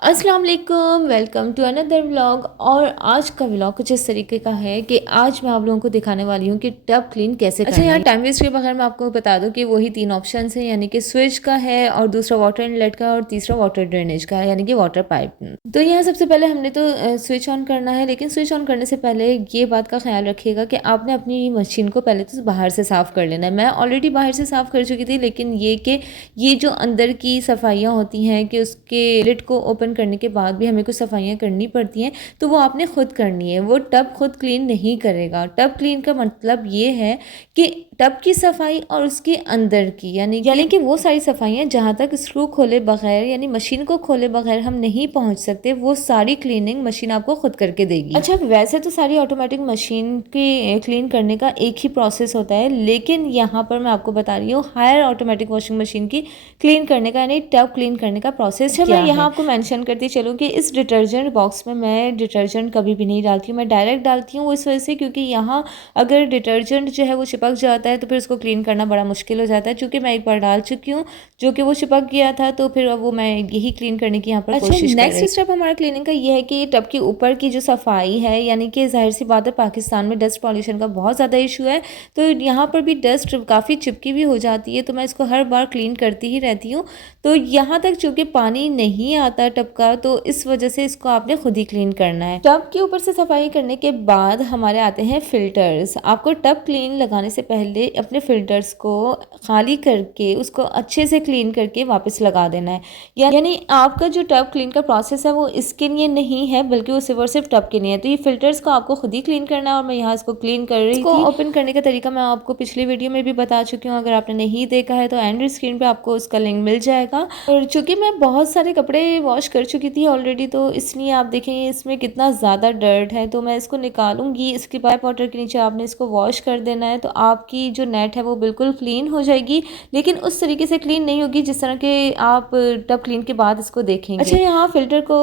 अस्सलाम वालेकुम, welcome to another vlog. और आज का व्लॉग कुछ इस तरीके का है कि आज मैं आप लोगों को दिखाने वाली हूँ कि टब क्लीन कैसे करना है। यहाँ टाइम वेस्ट के बगैर मैं आपको बता दूँ कि वही तीन ऑप्शंस हैं, यानी कि स्विच का है और दूसरा वाटर इनलेट का और तीसरा वाटर ड्रेनेज का है, यानी कि वाटर पाइप। तो यहाँ सबसे पहले हमने तो स्विच ऑन करना है, लेकिन स्विच ऑन करने से पहले ये बात का ख्याल रखिएगा कि आपने अपनी मशीन को पहले तो बाहर से साफ़ कर लेना है। मैं ऑलरेडी बाहर से साफ़ कर चुकी थी, लेकिन ये जो अंदर की सफाइयाँ होती हैं कि उसके लिड को ओपन करने के बाद भी हमें कुछ सफाइयाँ करनी पड़ती हैं, तो वो आपने खुद करनी है। वो टब खुद क्लीन नहीं करेगा। टब क्लीन का मतलब ये है कि टब की सफाई और उसके अंदर की, यानी कि वो सारी सफाइयाँ जहाँ तक स्क्रू खोले बगैर, यानी मशीन को खोले बगैर हम नहीं पहुँच सकते, वो सारी क्लीनिंग मशीन आपको खुद करके देगी। अच्छा, वैसे तो सारी ऑटोमेटिक मशीन की क्लीन करने का एक ही प्रोसेस होता है, लेकिन यहाँ पर मैं आपको बता रही हूँ हायर ऑटोमेटिक वॉशिंग मशीन की क्लीन करने का, यानी टब क्लीन करने का प्रोसेस क्या है। मैं यहाँ आपको मेंशन करती चलूँ कि इस डिटर्जेंट बॉक्स में मैं डिटर्जेंट कभी भी नहीं डालती हूँ, मैं डायरेक्ट डालती हूँ। इस वजह से क्योंकि यहाँ अगर डिटर्जेंट जो है वो चिपक जाता है तो फिर उसको क्लीन करना बड़ा मुश्किल हो जाता है। चूँकि मैं एक बार डाल चुकी हूँ जो कि वो चिपक गया था, तो फिर वो मैं यही क्लीन करने की यहाँ पर कोशिश कर रही हूँ। नेक्स्ट स्टेप हमारा क्लीनिंग का ये है कि टब के ऊपर की जो सफाई है, यानी कि जाहिर सी बात है पाकिस्तान में डस्ट पॉल्यूशन का बहुत ज़्यादा इशू है, तो यहाँ पर भी डस्ट काफ़ी चिपकी भी हो जाती है, तो मैं इसको हर बार क्लीन करती ही रहती हूँ। तो यहाँ तक चूँकि पानी नहीं आता टब का, तो इस वजह से इसको आपने खुद ही क्लीन करना है। टब के ऊपर से सफाई करने के बाद हमारे आते हैं फिल्टर्स। आपको टब क्लीन लगाने से पहले अपने फिल्टर्स को खाली करके उसको अच्छे से क्लीन करके वापस लगा देना है। यानी आपका जो टब क्लीन का प्रोसेस है वो इसके लिए नहीं है, बल्कि वो सिर्फ और सिर्फ टब के लिए है। तो ये फिल्टर्स को आपको खुद ही क्लीन करना है और मैं यहाँ इसको क्लीन कर रही थी। ओपन करने का तरीका मैं आपको पिछली वीडियो में भी बता चुकी हूँ, अगर आपने नहीं देखा है तो एंड स्क्रीन पे आपको उसका लिंक मिल जाएगा। और चूंकि मैं बहुत सारे कपड़े वॉश कर चुकी थी ऑलरेडी, तो इसलिए आप देखेंगे इसमें कितना ज़्यादा डर्ट है, तो मैं इसको निकालूंगी। इसके पाइप वाटर के नीचे आपने इसको वॉश कर देना है, तो आपकी जो नेट है वो बिल्कुल क्लीन हो जाएगी, लेकिन उस तरीके से क्लीन नहीं होगी जिस तरह के आप टब क्लीन के बाद इसको देखेंगे। अच्छा, यहाँ फिल्टर को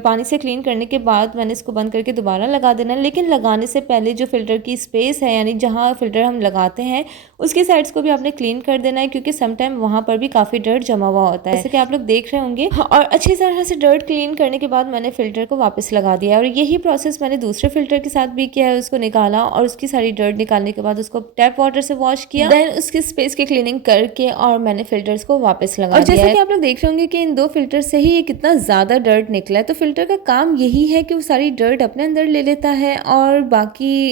पानी से क्लीन करने के बाद मैंने इसको बंद करके दोबारा लगा देना है, लेकिन लगाने से पहले जो फिल्टर की स्पेस है, यानी जहाँ फिल्टर हम लगाते हैं उसकी साइड्स को भी आपने क्लीन कर देना है, क्योंकि समटाइम वहाँ पर भी काफ़ी डर्ट जमा हुआ होता है, जैसे कि आप लोग देख रहे होंगे। और अच्छी तरह से डर्ट क्लीन करने के बाद मैंने फिल्टर को वापस लगा दिया, और यही प्रोसेस मैंने दूसरे फिल्टर के साथ भी किया है। उसको निकाला और उसकी सारी डर्ट निकालने के बाद उसको टैप वाटर से वॉश किया, देन उसकी स्पेस की क्लीनिंग करके और मैंने फिल्टर्स को वापस लगा दिया। और जैसे कि आप लोग देख रहे होंगे कि इन दो फिल्टर से ही ये कितना ज़्यादा डर्ट निकला है। तो फिल्टर का काम यही है कि वो सारी डर्ट अपने अंदर ले लेता है और बाकी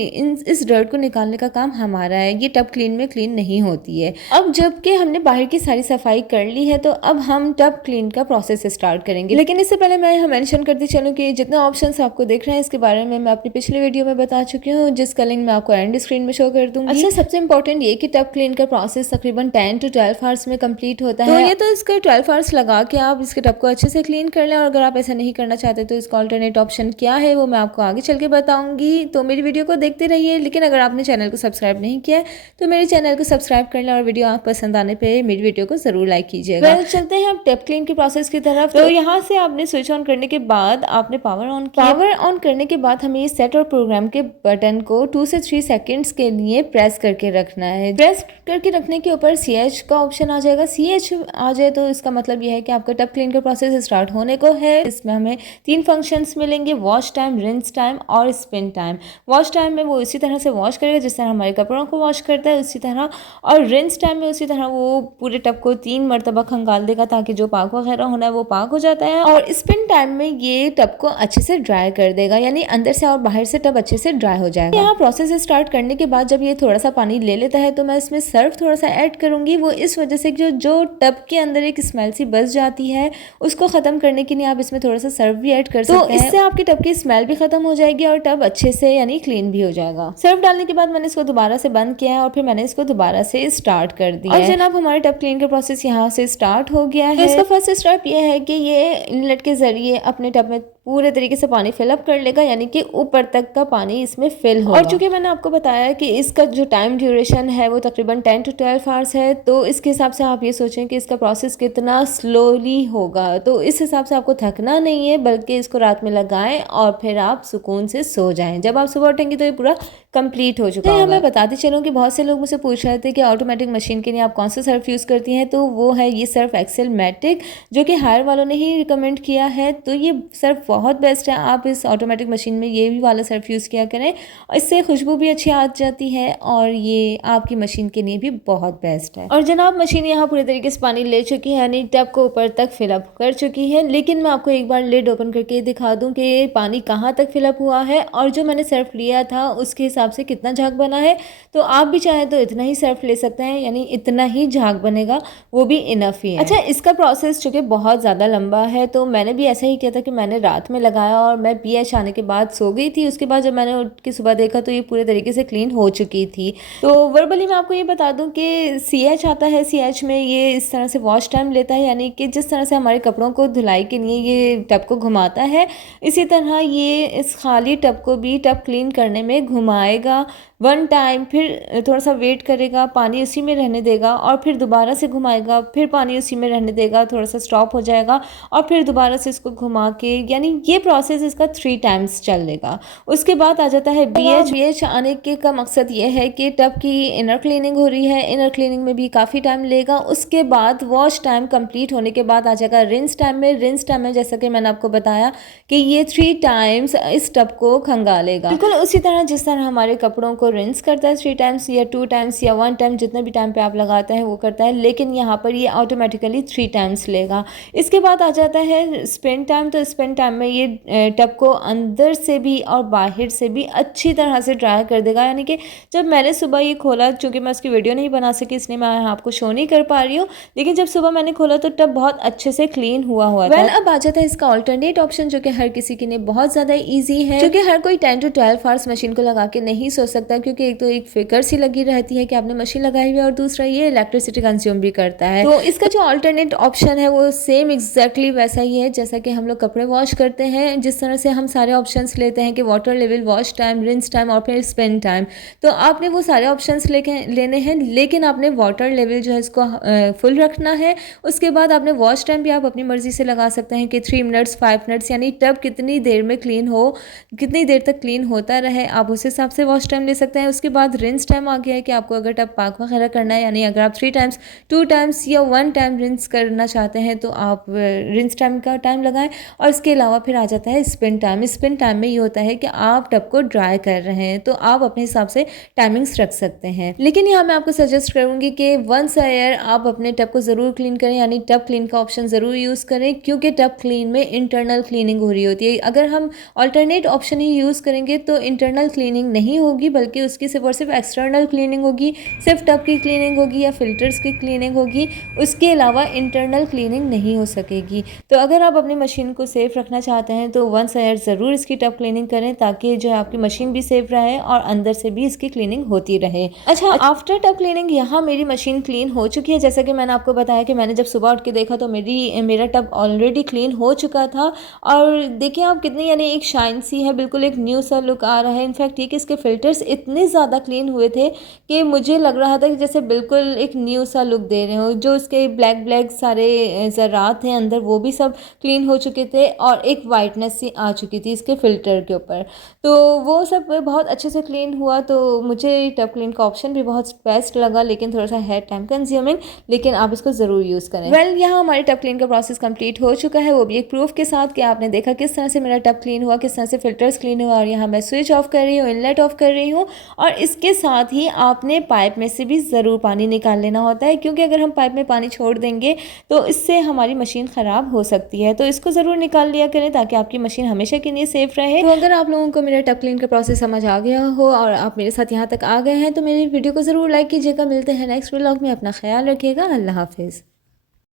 इस डर्ट को निकालने का काम हमारा है। ये टब क्लीन में क्लीन नहीं होती है। अब जबकि हमने बाहर की सारी सफाई कर ली है, तो अब हम टब क्लीन का प्रोसेस स्टार्ट करेंगे। लेकिन इससे पहले मैं यहाँ मेंशन करती चलूँ कि जितने ऑप्शंस आपको देख रहे हैं इसके बारे में मैं अपनी पिछली वीडियो में बता चुकी हूँ, जिसका लिंक मैं आपको एंड स्क्रीन में शो कर दूंगी। अच्छा, सबसे इंपॉर्टेंट ये कि टब क्लीन का प्रोसेस तकरीबन 10 to 12 आवर्स में कंप्लीट होता है। तो ये तो इसका 12 आवर्स लगा के आप इसके टब को अच्छे से क्लीन कर लें, और अगर आप ऐसा नहीं करना चाहते तो इसका ऑल्टरनेट ऑप्शन क्या है वो मैं आपको आगे चल के बताऊंगी। तो मेरी वीडियो को देखते रहिए, लेकिन अगर आपने चैनल को सब्सक्राइब नहीं किया तो मेरे चैनल को सब्सक्राइब कर लें, और वीडियो आप पसंद आने पर मेरी वीडियो को जरूर लाइक कीजिएगा। चलते हैं अब टब क्लीन के प्रोसेस की तरफ। तो यहाँ से आपने स्विच ऑन करने के बाद आपने पावर ऑन किया। पावर ऑन करने के बाद हमें ये सेट और प्रोग्राम के बटन को 2 से 3 सेकंड्स के लिए प्रेस करके रखना है। प्रेस करके रखने के ऊपर CH का ऑप्शन आ जाएगा। CH आ जाए तो इसका मतलब यह है कि आपका टब क्लीन का प्रोसेस स्टार्ट होने को है। इसमें हमें 3 फंक्शंस मिलेंगे, वॉश टाइम, रिंस टाइम और स्पिन टाइम। वॉश टाइम में वो इसी तरह से वॉश करेगा जिस तरह हमारे कपड़ों को वॉश करता है उसी तरह, और रिंस टाइम में उसी तरह वो पूरे टब को 3 मरतबा खंगाल देगा ताकि जो पाक वगैरह होना है वो पाक हो जाता है। और स्पिन टाइम में ये टब को अच्छे से ड्राई कर देगा, यानी अंदर से और बाहर से टब अच्छे से ड्राई हो जाएगा। यहाँ प्रोसेस स्टार्ट करने के बाद जब ये थोड़ा सा पानी ले लेता है तो मैं इसमें सर्फ थोड़ा सा ऐड करूंगी। वो इस वजह से जो टब के अंदर एक स्मेल सी बस जाती है उसको खत्म करने के लिए आप इसमें थोड़ा सा सर्फ भी ऐड कर सकते हैं। इससे आपके टब की स्मेल भी खत्म हो जाएगी और टब अच्छे से यानी क्लीन भी हो जाएगा। सर्फ डालने के बाद मैंने इसको दोबारा से बंद किया है और फिर मैंने इसको दोबारा से स्टार्ट कर दिया। और जनाब हमारे टब क्लीन का प्रोसेस यहाँ से स्टार्ट हो गया है। तो इसका फर्स्ट स्टेप ये है कि ये इनलेट के जरिए अपने टब में पूरे तरीके से पानी फिलअप कर लेगा, यानी कि ऊपर तक का पानी इसमें फिल होगा। और चूंकि मैंने आपको बताया कि इसका जो टाइम ड्यूरेशन है वो तकरीबन 10 to 12 आवर्स है, तो इसके हिसाब से आप ये सोचें कि इसका प्रोसेस कितना स्लोली होगा। तो इस हिसाब से आपको थकना नहीं है, बल्कि इसको रात में लगाएं और फिर आप सुकून से सो जाएं। जब आप सुबह उठेंगे तो ये पूरा कंप्लीट हो चुका है। मैं बताते चलूँ कि बहुत से लोग मुझसे पूछ रहे थे कि ऑटोमेटिक मशीन के लिए आप कौन सा सर्फ यूज़ करती हैं, तो वो है ये सर्फ एक्सेल मैटिक, जो कि हायर वालों ने ही रिकमेंड किया है। तो ये सर्फ बहुत बेस्ट है, आप इस ऑटोमेटिक मशीन में ये भी वाला सर्फ यूज़ किया करें, इससे खुशबू भी अच्छी आ जाती है और ये आपकी मशीन के लिए भी बहुत बेस्ट है। और जनाब मशीन यहाँ पूरे तरीके से पानी ले चुकी है, यानी टब को ऊपर तक फिलअप कर चुकी है। लेकिन मैं आपको एक बार लिड ओपन करके दिखा दूँ कि पानी कहाँ तक फिलअप हुआ है और जो मैंने सर्फ लिया था उसके हिसाब से कितना झाग बना है। तो आप भी चाहें तो इतना ही सर्फ ले सकते हैं, यानी इतना ही झाग बनेगा, वो भी इनफ ही है। अच्छा, इसका प्रोसेस चूँकि बहुत ज़्यादा लंबा है तो मैंने भी ऐसा ही किया था कि मैंने रात में लगाया और मैं पीएच आने के बाद सो गई थी। उसके बाद जब मैंने उठ के सुबह देखा तो ये पूरे तरीके से क्लीन हो चुकी थी। तो वर्बली मैं आपको ये बता दूं कि सीएच आता है, सीएच में ये इस तरह से वॉश टाइम लेता है, यानी कि जिस तरह से हमारे कपड़ों को धुलाई के लिए ये टब को घुमाता है, इसी तरह ये इस खाली टब को भी टब क्लीन करने में घुमाएगा 1 टाइम, फिर थोड़ा सा वेट करेगा, पानी उसी में रहने देगा और फिर दोबारा से घुमाएगा, फिर पानी उसी में रहने देगा, थोड़ा सा स्टॉप हो जाएगा और फिर दोबारा से इसको घुमा के, यानी ये प्रोसेस इसका 3 टाइम्स चलेगा। उसके बाद आ जाता है बीएच। बीएच आने के का मकसद ये है कि टब की इनर क्लीनिंग हो रही है, इनर क्लीनिंग में भी काफ़ी टाइम लेगा। उसके बाद वॉश टाइम कंप्लीट होने के बाद आ जाएगा रिंस टाइम में। रिंस टाइम में जैसा कि मैंने आपको बताया कि ये 3 टाइम्स इस टब को खंगालेगा, बिल्कुल उसी तरह जिस तरह हमारे कपड़ों को रिंस करता है 3 टाइम्स या 2 टाइम्स या 1 टाइम, जितने भी टाइम पे आप लगाते हैं वो करता है। लेकिन यहाँ पर ये ऑटोमेटिकली 3 टाइम्स लेगा। इसके बाद आ जाता है स्पिन टाइम। तो स्पिन टाइम में ये टब को अंदर से भी और बाहर से भी अच्छी तरह से ड्राई कर देगा, यानी कि जब मैंने सुबह ये खोला, चूँकि मैं उसकी वीडियो नहीं बना सकी इसलिए मैं आपको शो नहीं कर पा रही हूँ, लेकिन जब सुबह मैंने खोला तो टब बहुत अच्छे से क्लीन हुआ था। अब आ जाता है इसका ऑल्टरनेट ऑप्शन, जो कि हर किसी के लिए बहुत ज़्यादा ईजी है, क्योंकि हर कोई 10 to 12 आवर्स मशीन को लगा के नहीं सो सकता, क्योंकि एक तो एक फिकर सी लगी रहती है कि आपने मशीन लगाई हुई है और दूसरा ये इलेक्ट्रिसिटी कंज्यूम भी करता है। तो इसका जो ऑल्टरनेट ऑप्शन है वो सेम एग्जैक्टली वैसा ही है जैसा कि हम लोग कपड़े वॉश करते हैं। जिस तरह से हम सारे ऑप्शंस लेते हैं कि water level, wash time, rinse time और फिर स्पिन टाइम, तो आपने वो सारे ऑप्शंस लेने हैं, लेकिन आपने वाटर लेवल जो है इसको फुल रखना है। उसके बाद आपने वॉश टाइम भी आप अपनी मर्जी से लगा सकते हैं कि 3 मिनट्स 5 मिनट्स, यानी टब कितनी देर में क्लीन हो, कितनी देर तक क्लीन होता रहे, आप उस हिसाब से वॉश टाइम ले सकते हैं। उसके बाद रिंस टाइम आ गया है कि आपको अगर टब पाक वगैरह करना है, यानी अगर आप 3 टाइम्स, 2 टाइम्स या 1 टाइम रिंस करना चाहते हैं तो आप रिंस टाइम का टाइम लगाएं। और इसके अलावा फिर आ जाता है स्पिन टाइम। स्पिन टाइम में ये होता है कि आप टब को ड्राई कर रहे हैं, तो आप अपने हिसाब से टाइमिंग्स रख सकते हैं। लेकिन यहाँ मैं आपको सजेस्ट करूँगी कि वंस अ ईयर आप अपने टब को ज़रूर क्लीन करें, यानी टब क्लीन का ऑप्शन ज़रूर यूज़ करें, क्योंकि टब क्लीन में इंटरनल क्लीनिंग हो रही होती है। अगर हम अल्टरनेट ऑप्शन ही यूज़ करेंगे तो इंटरनल क्लीनिंग नहीं होगी, बल्कि उसकी सिर्फ और सिर्फ एक्सटर्नल क्लीनिंग होगी, सिर्फ टब की क्लीनिंग होगी या फिल्टर्स की क्लीनिंग होगी, उसके अलावा इंटरनल क्लीनिंग नहीं हो सकेगी। तो अगर आप अपनी मशीन को सेफ रखना चाहते हैं तो वंस अ ईयर ज़रूर इसकी टब क्लीनिंग करें, ताकि जो है आपकी मशीन भी सेफ रहे और अंदर से भी इसकी क्लीनिंग होती रहे। अच्छा, आफ्टर टब क्लीनिंग यहाँ मेरी मशीन क्लीन हो चुकी है। जैसा कि मैंने आपको बताया कि मैंने जब सुबह उठ के देखा तो मेरा टब ऑलरेडी क्लीन हो चुका था। और देखिए आप कितनी, यानी एक शाइन सी है, बिल्कुल एक न्यू सा लुक आ रहा है। इनफैक्ट ये कि इसके फिल्टर्स इतने ज़्यादा क्लीन हुए थे कि मुझे लग रहा था कि जैसे बिल्कुल एक न्यू सा लुक दे रहे हो। जो इसके ब्लैक ब्लैक सारे ज़रात हैं अंदर, वो भी सब क्लीन हो चुके थे और एक वाइटनेस सी आ चुकी थी इसके फिल्टर के ऊपर, तो वो सब बहुत अच्छे से क्लीन हुआ। तो मुझे टब क्लीन का ऑप्शन भी बहुत बेस्ट लगा, लेकिन थोड़ा सा है टाइम कंज्यूमिंग, लेकिन आप इसको ज़रूर यूज़ करें। यहाँ हमारे टब क्लीन का प्रोसेस कंप्लीट हो चुका है, वो भी एक प्रूफ के साथ कि आपने देखा किस तरह से मेरा टब क्लीन हुआ, किस तरह से फिल्टर्स क्लीन हुआ। और यहाँ मैं स्विच ऑफ कर रही हूँ, इनलेट ऑफ कर रही हूँ, और इसके साथ ही आपने पाइप में से भी ज़रूर पानी निकाल लेना होता है, क्योंकि अगर हम पाइप में पानी छोड़ देंगे तो इससे हमारी मशीन ख़राब हो सकती है। तो इसको ज़रूर निकाल लिया करें ताकि आपकी मशीन हमेशा के लिए सेफ रहे। तो अगर आप लोगों को मेरा टब क्लीन का प्रोसेस समझ आ गया हो और आप मेरे साथ यहाँ तक आ गए हैं तो मेरी वीडियो को ज़रूर लाइक कीजिएगा। मिलते हैं नेक्स्ट व्लॉग में, अपना ख्याल रखिएगा। अल्लाह हाफिज़।